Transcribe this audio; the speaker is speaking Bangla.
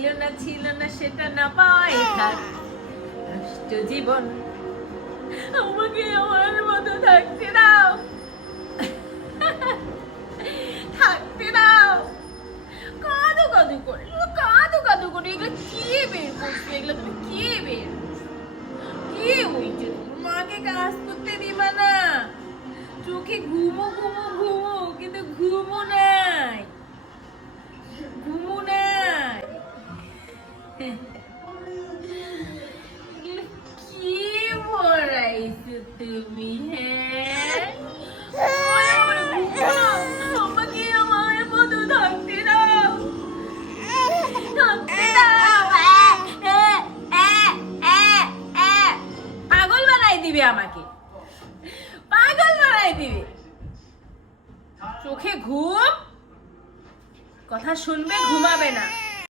ছিল না সেটা না পাওয়াই থাক নষ্ট জীবন, আমাকে আমার মতো থাকতে দাও, থাকতে দাও। কাঁদো কাঁদো করে, কাঁদো কাঁদো করে, এগুলো কি বের করছো? এগুলো তুমি কি বের করছো? কি হয়েছে? মাকে কাজ করতে দিবা না? চোখে ঘুমো ঘুমো ঘুমো, কিন্তু ঘুমো নাই, ঘুমো নাই। কি পড়াইছো তুমি? হ্যাঁ, আমাকে আমার মতো থাকতে দাও, থাকতে দাও। পাগল বানাই দিবে আমাকে, পাগল বানাই দিবে। চোখে ঘুম, কথা শুনবে, ঘুমাবে না।